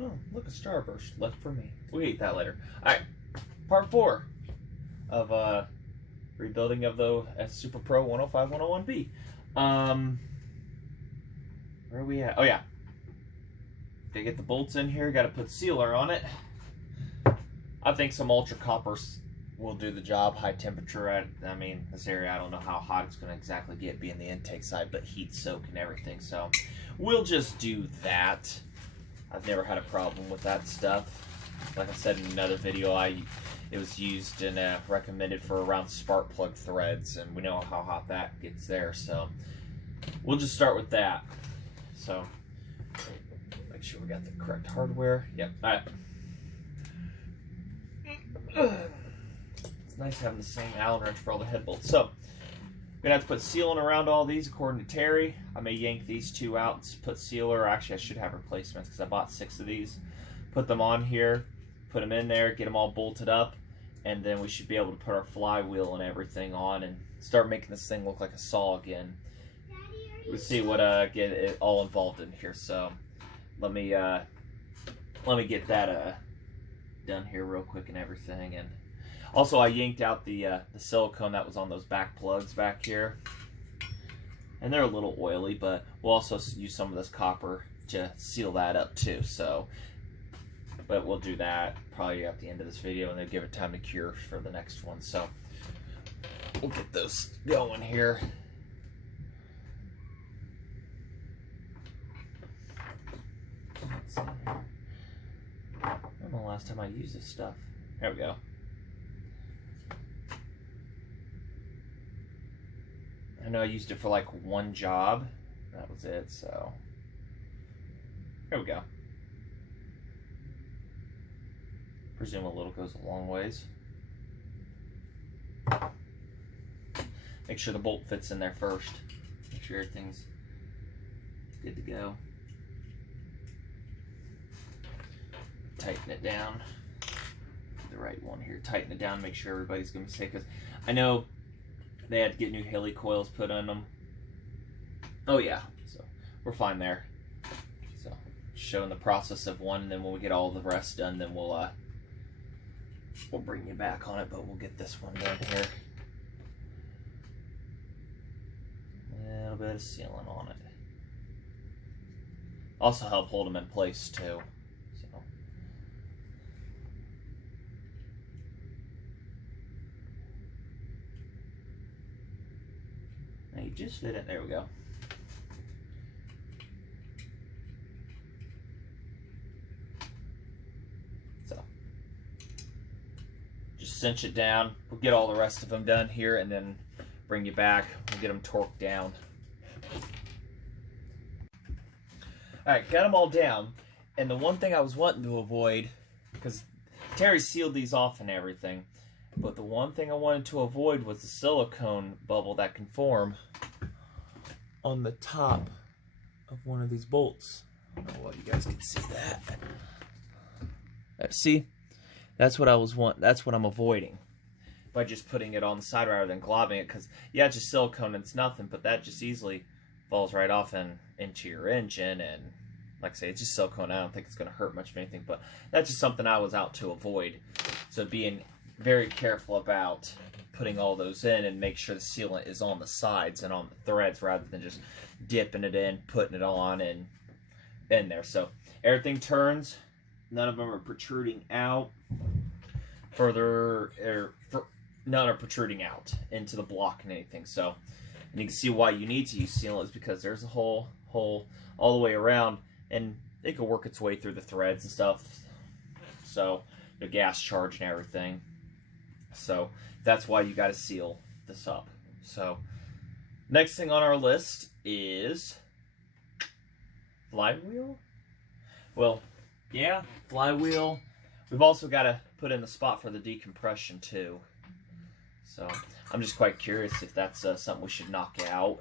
Oh, look, a starburst left for me. We'll eat that later. Alright, part 4 of rebuilding of the Super Pro 105 101B. Where are we at? Oh yeah. Gotta get the bolts in here, gotta put sealer on it. I think some ultra coppers will do the job. High temperature I mean, this area, I don't know how hot it's gonna exactly get being the intake side, but heat soak and everything, so we'll just do that. I've never had a problem with that stuff. Like I said in another video, it was used and recommended for around spark plug threads, and we know how hot that gets there, so we'll just start with that. So make sure we got the correct hardware. Yep. All right. It's nice having the same Allen wrench for all the head bolts. So I'm gonna have to put sealant around all these according to Terry. I may yank these two out and put sealer. Actually, I should have replacements because I bought 6 of these. Put them on here, put them in there, get them all bolted up, and then we should be able to put our flywheel and everything on and start making this thing look like a saw again. We'll see what get it all involved in here. So let me get that done here real quick and everything. And also, I yanked out the silicone that was on those back plugs back here, and they're a little oily, but we'll also use some of this copper to seal that up too. So, but we'll do that probably at the end of this video, and then give it time to cure for the next one. So we'll get those going here. I don't know the last time I used this stuff. There we go. I know I used it for like one job. That was it, so here we go. Presume a little goes a long ways. Make sure the bolt fits in there first. Make sure everything's good to go. Tighten it down. The right one here. Tighten it down. Make sure everybody's gonna be safe. Because I know they had to get new Haley coils put on them. Oh yeah, so we're fine there. So showing the process of one, and then when we get all the rest done, then we'll bring you back on it. But we'll get this one done here. A little bit of sealant on it. Also help hold them in place too. Now you just fit it. There we go. So just cinch it down. We'll get all the rest of them done here, and then bring you back. We'll get them torqued down. All right, got them all down. And the one thing I was wanting to avoid, because Terry sealed these off and everything, but the one thing I wanted to avoid was the silicone bubble that can form on the top of one of these bolts. I don't know what you guys can see that. See? That's what I was that's what I'm avoiding by just putting it on the side rather than globbing it, because yeah, it's just silicone and it's nothing, but that just easily falls right off and into your engine. And like I say, it's just silicone. I don't think it's going to hurt much of anything, but that's just something I was out to avoid. So being very careful about putting all those in, and make sure the sealant is on the sides and on the threads rather than just dipping it in, putting it on and in there. So everything turns. None of them are protruding out further, none are protruding out into the block and anything. So, and you can see why you need to use sealant is because there's a hole all the way around, and it can work its way through the threads and stuff. So the gas charge and everything. So that's why you got to seal this up. So next thing on our list is flywheel. Well, yeah, flywheel. We've also got to put in the spot for the decompression too. So I'm just quite curious if that's something we should knock out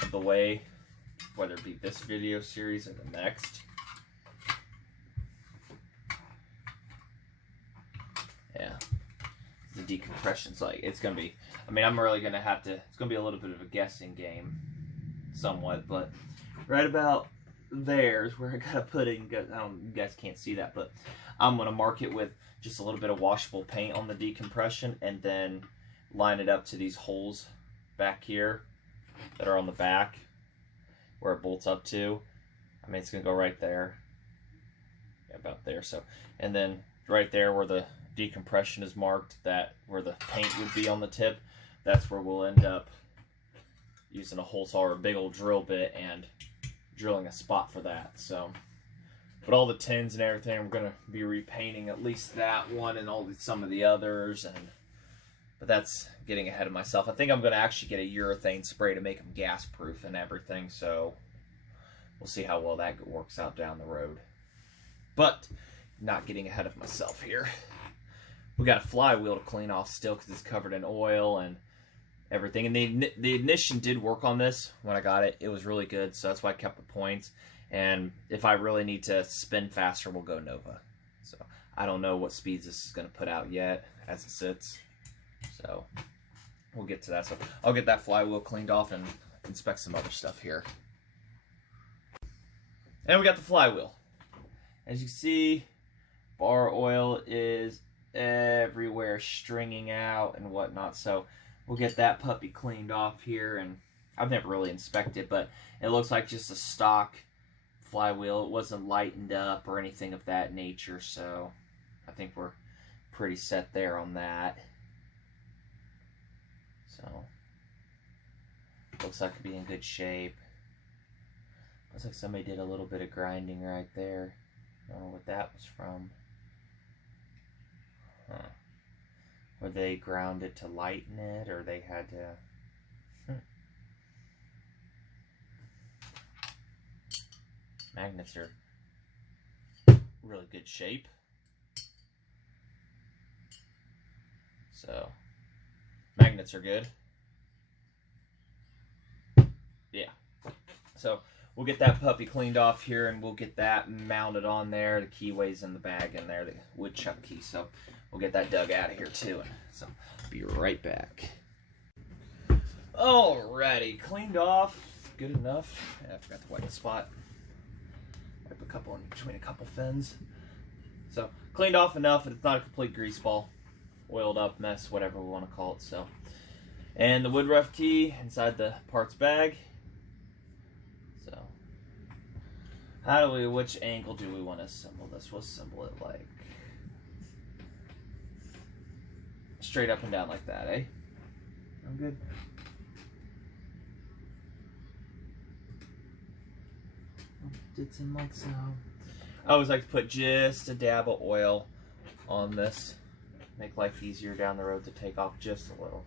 of the way, whether it be this video series or the next. Yeah, the decompression's like, it's gonna be, I mean, I'm really gonna have to, it's gonna be a little bit of a guessing game somewhat, but right about there's where I gotta put it. You guys can't see that, but I'm gonna mark it with just a little bit of washable paint on the decompression, and then line it up to these holes back here that are on the back where it bolts up to. I mean, it's gonna go right there, about there. So, and then right there where the decompression is marked, that where the paint would be on the tip, that's where we'll end up using a hole saw or a big old drill bit and drilling a spot for that. So, but all the tins and everything, we're gonna be repainting at least that one and some of the others, but that's getting ahead of myself. I think I'm gonna actually get a urethane spray to make them gas proof and everything. So we'll see how well that works out down the road. But not getting ahead of myself here. We got a flywheel to clean off still because it's covered in oil and everything. And the ignition did work on this when I got it. It was really good, so that's why I kept the points. And if I really need to spin faster, we'll go Nova. So I don't know what speeds this is going to put out yet as it sits. So we'll get to that. So I'll get that flywheel cleaned off and inspect some other stuff here. And we got the flywheel. As you see, bar oil is everywhere, stringing out and whatnot. So we'll get that puppy cleaned off here. And I've never really inspected, but it looks like just a stock flywheel. It wasn't lightened up or anything of that nature. So I think we're pretty set there on that. So looks like it'll be in good shape. Looks like somebody did a little bit of grinding right there. I don't know what that was from. Huh. Or they ground it to lighten it, or they had to... Magnets are really good shape. So, magnets are good. Yeah. So, we'll get that puppy cleaned off here, and we'll get that mounted on there. The keyway's in the bag in there, the woodchuck key. So we'll get that dug out of here too. So I'll be right back. Alrighty, cleaned off, good enough. Yeah, I forgot to wipe the spot. Wipe a couple in between a couple fins. So cleaned off enough, and it's not a complete grease ball, oiled up mess, whatever we want to call it. So, and the wood rough key inside the parts bag. Which angle do we want to assemble this? We'll assemble it like straight up and down like that, eh? I'm good. It's in like so. I always like to put just a dab of oil on this. Make life easier down the road to take off just a little.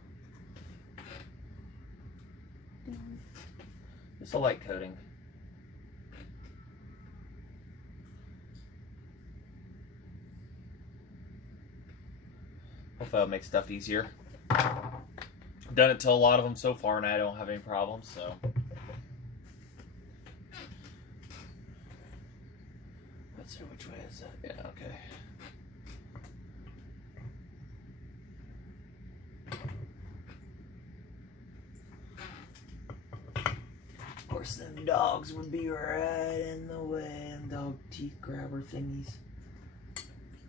Just a light coating. Hopefully that'll make stuff easier. I've done it to a lot of them so far and I don't have any problems, so. Let's see, which way is that? Yeah, okay. Of course, them dogs would be right in the way, and dog teeth grabber thingies.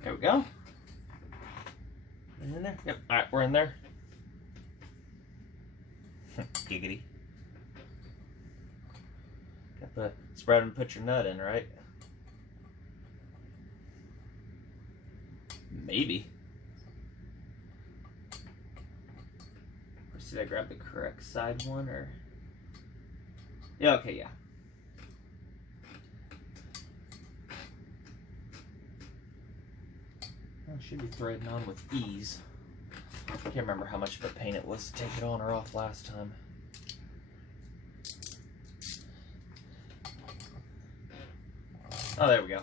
There we go. In there? Yep. Alright, we're in there. Giggity. Got the spread and put your nut in, right? Maybe. Or did I grab the correct side one, or? Yeah, okay, yeah. Should be threading on with ease. I can't remember how much of a pain it was to take it on or off last time. Oh, there we go.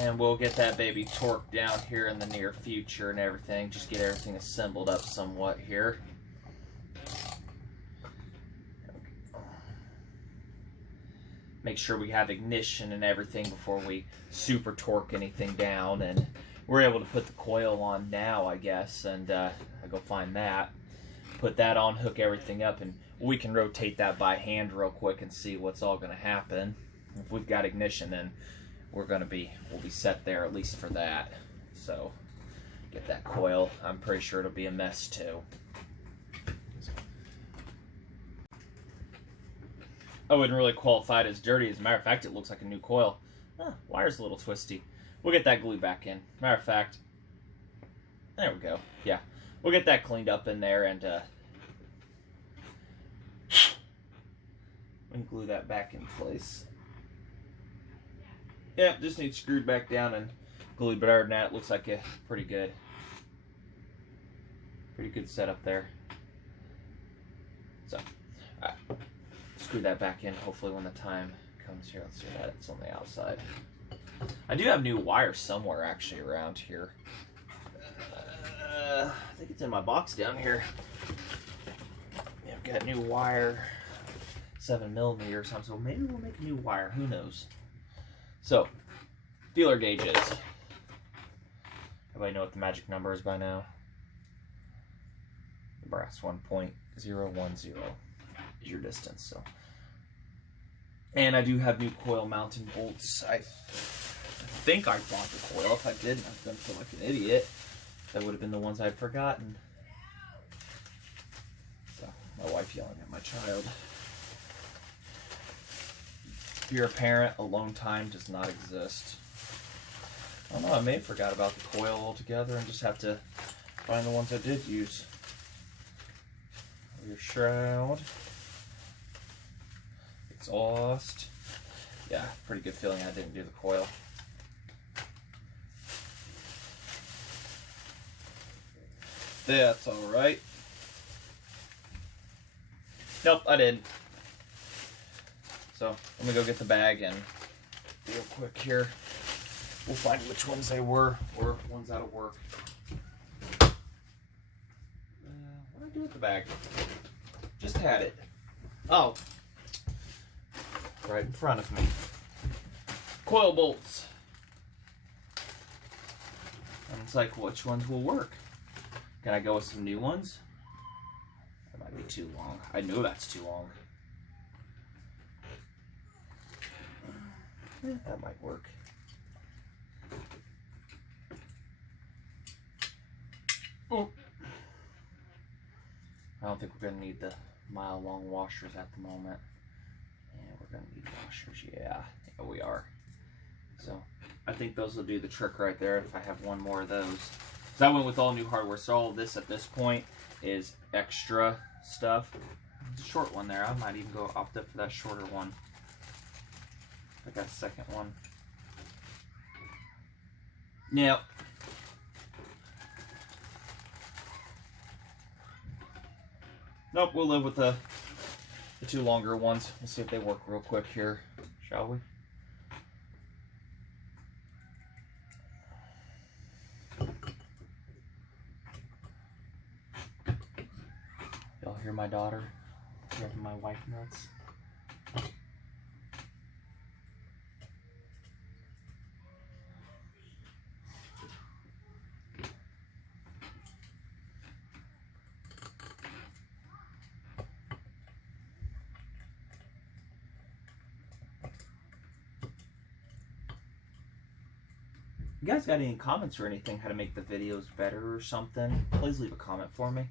And we'll get that baby torqued down here in the near future and everything. Just get everything assembled up somewhat here. make sure we have ignition and everything before we super torque anything down. And we're able to put the coil on now, I guess, and I go find that, put that on, hook everything up, and we can rotate that by hand real quick and see what's all going to happen. If we've got ignition, then we'll be set there, at least for that. So get that coil. I'm pretty sure it'll be a mess too. I wouldn't really qualify it as dirty. As a matter of fact, it looks like a new coil. Wire's a little twisty. We'll get that glued back in. Matter of fact, there we go. Yeah, we'll get that cleaned up in there, and we can glue that back in place. Yeah, just needs screwed back down and glued, but other than that, it looks like a pretty good setup there. So, screw that back in, hopefully when the time comes here. Let's see that, it's on the outside. I do have new wire somewhere actually around here. I think it's in my box down here. Yeah, I've got new wire, 7mm or something, so maybe we'll make a new wire, who knows. So, feeler gauges. Everybody know what the magic number is by now? The brass 1.010 is your distance. So, and I do have new coil mounting bolts. I think I bought the coil. If I didn't, I'm gonna feel like an idiot. That would have been the ones I'd forgotten. So, my wife yelling at my child. If you're a parent, alone time does not exist. I don't know, I may have forgot about the coil altogether and just have to find the ones I did use. Your shroud. Exhaust. Yeah, pretty good feeling I didn't do the coil. That's alright. Nope, I didn't. So, let me go get the bag and real quick here, we'll find which ones they were, or ones out of work. What did I do with the bag? Just had it. Oh. Right in front of me. Coil bolts. And it's like, which ones will work? Can I go with some new ones? That might be too long. I know that's too long. Yeah, that might work. Oh. I don't think we're going to need the mile-long washers at the moment. Yeah, we're going to need washers. Yeah, we are. So, I think those will do the trick right there if I have one more of those. So I went with all new hardware, so all of this at this point is extra stuff. It's a short one there. I might even go opt up for that shorter one. I got a second one. Yep. Nope, we'll live with the two longer ones. Let's see if they work real quick here, shall we? Y'all hear my daughter driving my wife nuts? You guys got any comments or anything, how to make the videos better or something, please leave a comment for me.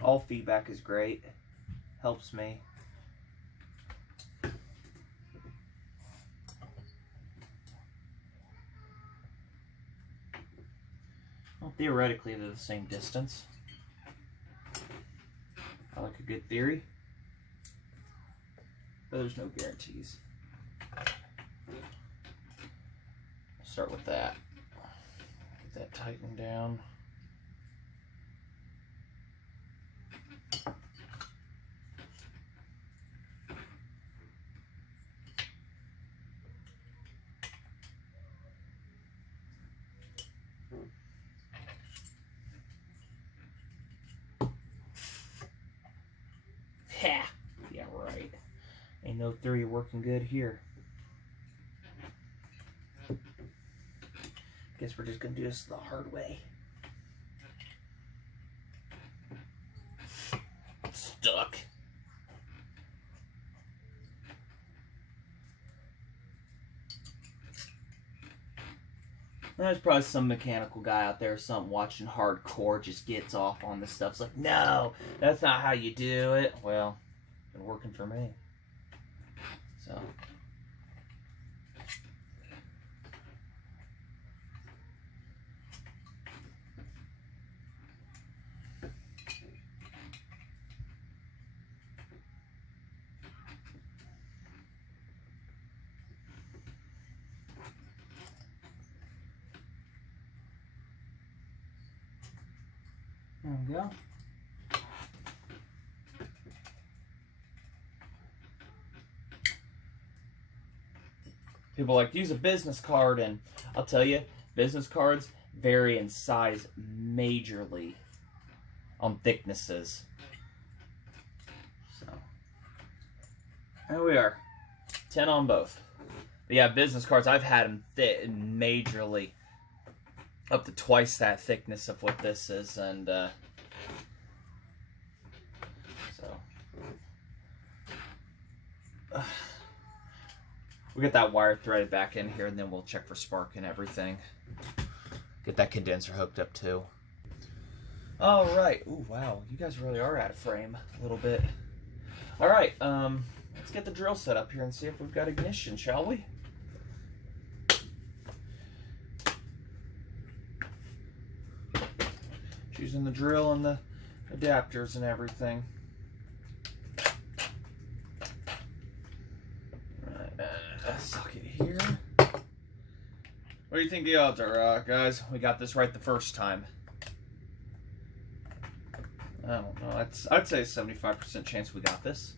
All feedback is great. Helps me. Well, theoretically, they're the same distance. I like a good theory. But there's no guarantees. Start with that. Get that tightened down. Yeah, right. Ain't no theory working good here. Guess we're just gonna do this the hard way. Stuck. There's probably some mechanical guy out there or something watching hardcore just gets off on this stuff. It's like, no, that's not how you do it. Well, it's been working for me. So. There we go. People like to use a business card, and I'll tell you, business cards vary in size majorly on thicknesses. So, there we are. 10 on both. But yeah, business cards, I've had them majorly up to twice that thickness of what this is, and we get that wire threaded back in here, and then we'll check for spark and everything. Get that condenser hooked up too. All right. Ooh, wow, you guys really are out of frame a little bit. All right, let's get the drill set up here and see if we've got ignition, shall we? Using the drill and the adapters and everything. Alright, socket here. What do you think the odds are, guys? We got this right the first time. I don't know. I'd say a 75% chance we got this.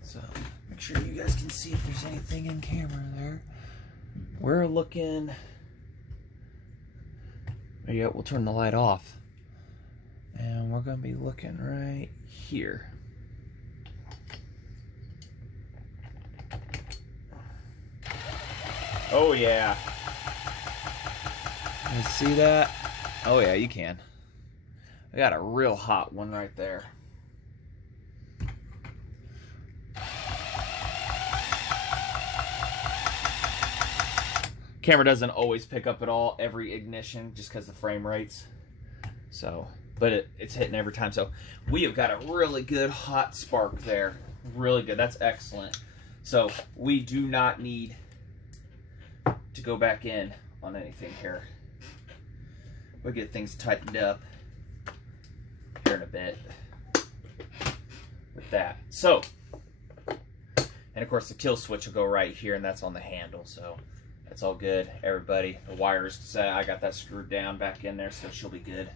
So, make sure you guys can see if there's anything in camera there. We're looking... Yeah, we'll turn the light off. And we're going to be looking right here. Oh, yeah. You see that? Oh, yeah, you can. I got a real hot one right there. Camera doesn't always pick up at all every ignition just because the frame rates. So, but it's hitting every time. So we have got a really good hot spark there. Really good. That's excellent. So we do not need to go back in on anything here. We'll get things tightened up here in a bit with that. So, and of course the kill switch will go right here, and that's on the handle. So that's all good, everybody. The wires, I got that screwed down back in there, so she'll be good.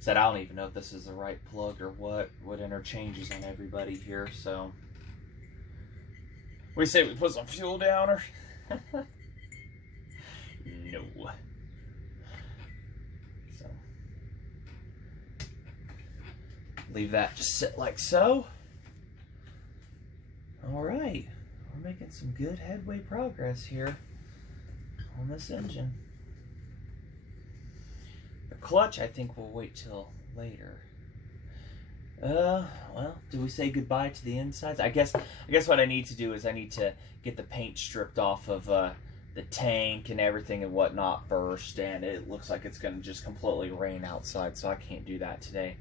Said I don't even know if this is the right plug or what interchanges on everybody here. So we say we put some fuel down, or no. So leave that just sit like so. All right, we're making some good headway progress here on this engine. The clutch, I think we'll wait till later. Well, do we say goodbye to the insides? I guess what I need to do is I need to get the paint stripped off of the tank and everything and whatnot first, and it looks like it's going to just completely rain outside, so I can't do that today.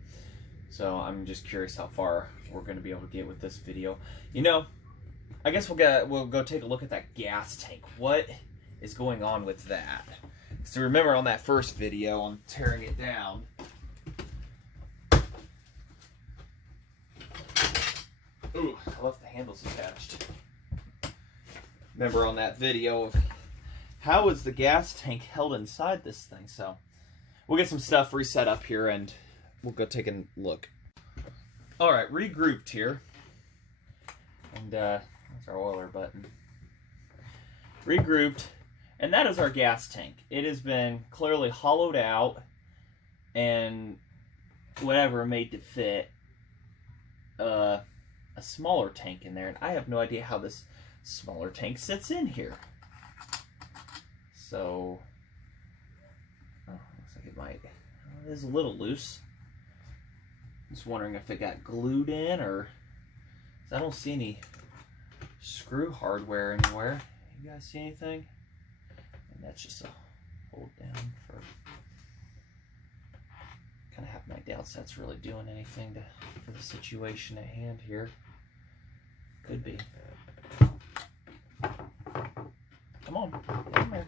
So I'm just curious how far we're going to be able to get with this video. You know, I guess we'll go take a look at that gas tank. What is going on with that? So remember on that first video on tearing it down, ooh, I left the handles attached. Remember on that video of how is the gas tank held inside this thing? So we'll get some stuff reset up here and we'll go take a look. All right, regrouped here. And that's our oiler button. Regrouped. And that is our gas tank. It has been clearly hollowed out and whatever made to fit a smaller tank in there. And I have no idea how this smaller tank sits in here. So, looks like it might, it is a little loose. Just wondering if it got glued in or, I don't see any screw hardware anywhere. You guys see anything? And that's just a hold down for, kind of have my doubts that's really doing anything for the situation at hand here. Could be. Come on, get in there.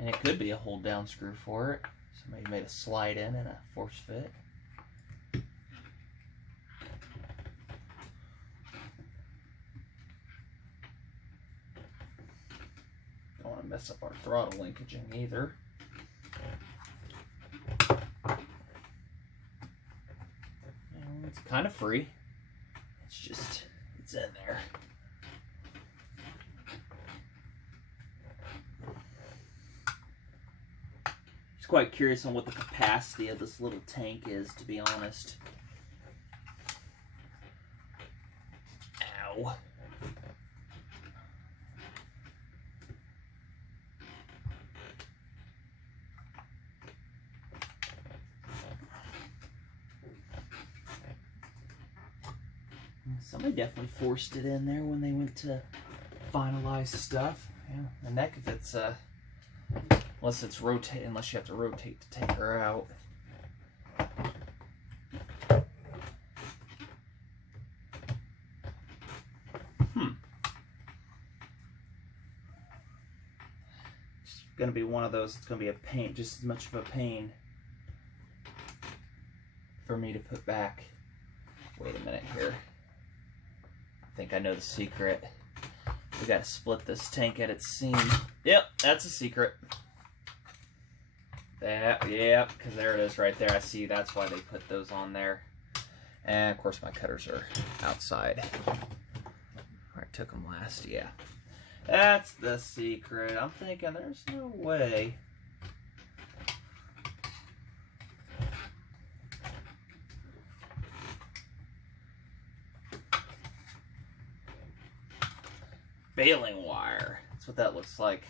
And it could be a hold down screw for it. Somebody made a slide in and a force fit. Don't want to mess up our throttle linkaging either. And it's kind of free. It's just, it's in there. Just quite curious on what the capacity of this little tank is, to be honest. Ow. Somebody definitely forced it in there when they went to finalize stuff. Yeah, and that if it's unless it's rotate, unless you have to rotate to take her out. It's gonna be one of those. It's gonna be a pain, just as much of a pain for me to put back. Wait a minute here. I think I know the secret. We gotta split this tank at its seam. Yep, that's a secret. That, yep, because there it is right there. I see that's why they put those on there. And of course my cutters are outside. Where I took them last, yeah. That's the secret. I'm thinking there's no way. Baling wire. That's what that looks like.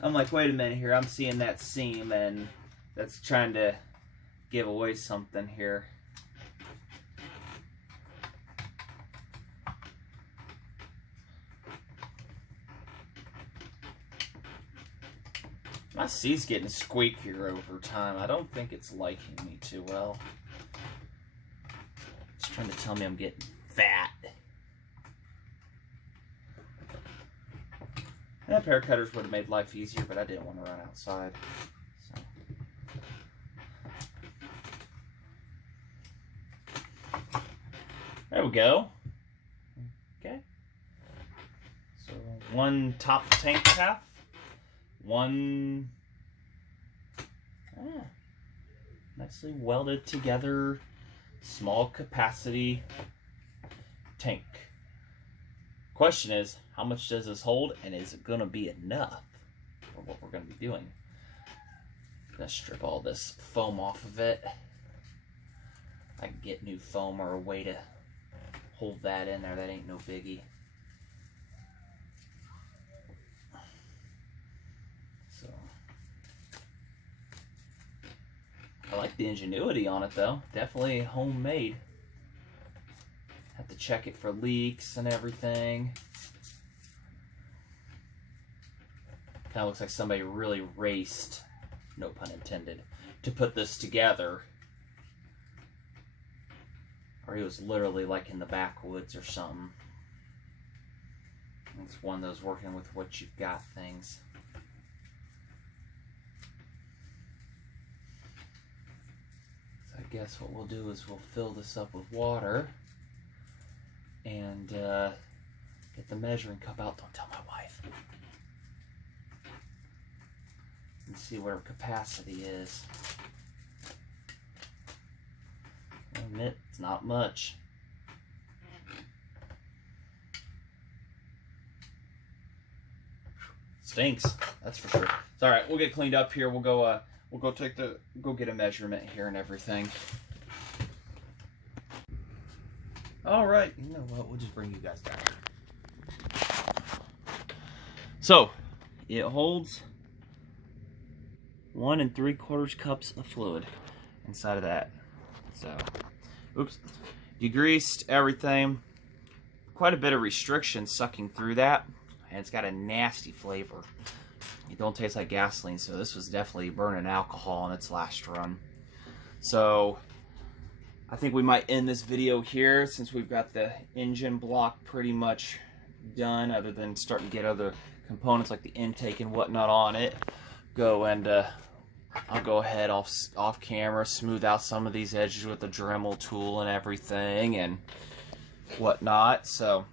I'm like, wait a minute here. I'm seeing that seam and that's trying to give away something here. My C's getting squeakier over time. I don't think it's liking me too well. It's trying to tell me I'm getting fat. That pair of cutters would have made life easier, but I didn't want to run outside. So. There we go. Okay. So one top tank half, one nicely welded together small capacity tank. Question is, how much does this hold, and is it going to be enough for what we're going to be doing? I'm going to strip all this foam off of it. I can get new foam or a way to hold that in there. That ain't no biggie. So, I like the ingenuity on it though. Definitely homemade. Have to check it for leaks and everything. Kind of looks like somebody really raced, no pun intended, to put this together. Or he was literally like in the backwoods or something. It's one of those working with what you've got things. So I guess what we'll do is we'll fill this up with water and get the measuring cup out. Don't tell my wife. And see what our capacity is. I'll admit, it's not much. stinks. That's for sure. It's all right. We'll get cleaned up here. We'll go go get a measurement here and everything. All right. You know what? We'll just bring you guys down. So it holds 1 3/4 cups of fluid inside of that. So, oops, degreased everything. Quite a bit of restriction sucking through that, and it's got a nasty flavor. It don't taste like gasoline, so this was definitely burning alcohol on its last run. So I think we might end this video here since we've got the engine block pretty much done, other than starting to get other components like the intake and whatnot on it. I'll go ahead off camera, smooth out some of these edges with the Dremel tool and everything and whatnot. So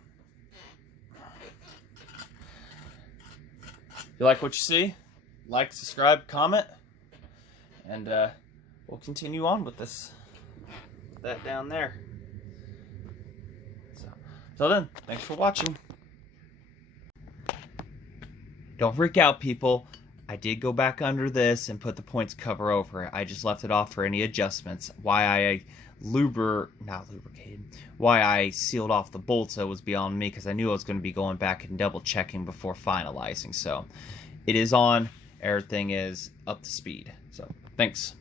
if you like what you see, like, subscribe, comment, and we'll continue on with that down there. So till then, thanks for watching. Don't freak out, people. I did go back under this and put the points cover over it. I just left it off for any adjustments. Why I why I sealed off the bolts, that was beyond me, because I knew I was going to be going back and double checking before finalizing. So it is on. Everything is up to speed. So thanks.